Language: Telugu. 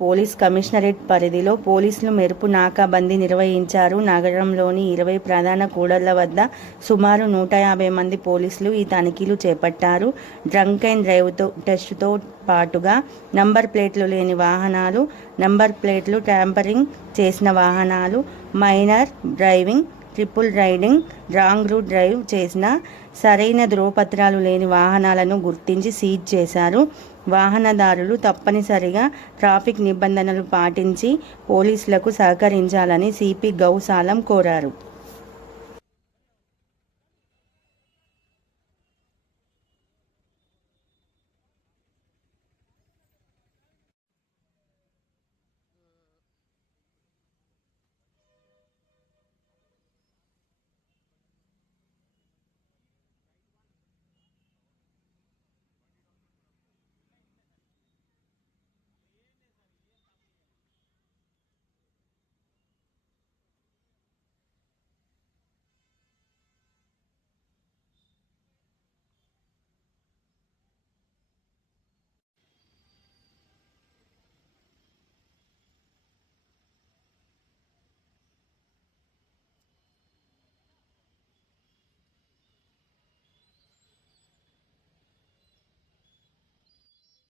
పోలీస్ కమిషనరేట్ పరిధిలో పోలీసులు మెరుపు నాకాబందీ నిర్వహించారు. నగరంలోని ఇరవై ప్రధాన కూడళ్ళ వద్ద సుమారు నూట యాభై మంది పోలీసులు ఈ తనిఖీలు చేపట్టారు. డ్రంక్ అండ్ డ్రైవ్తో టెస్టుతో పాటుగా నంబర్ ప్లేట్లు లేని వాహనాలు నంబర్ ప్లేట్లు ట్యాంపరింగ్ చేసిన వాహనాలు minor driving triple riding wrong route drive చేసిన సరైన ధ్రువపత్రాలు లేని వాహనాలను గుర్తించి సీజ్ చేశారు. వాహనదారులు తప్పనిసరిగా ట్రాఫిక్ నిబంధనలు పాటించి పోలీసులకు సహకరించాలని సిపి గౌసాలం కోరారు.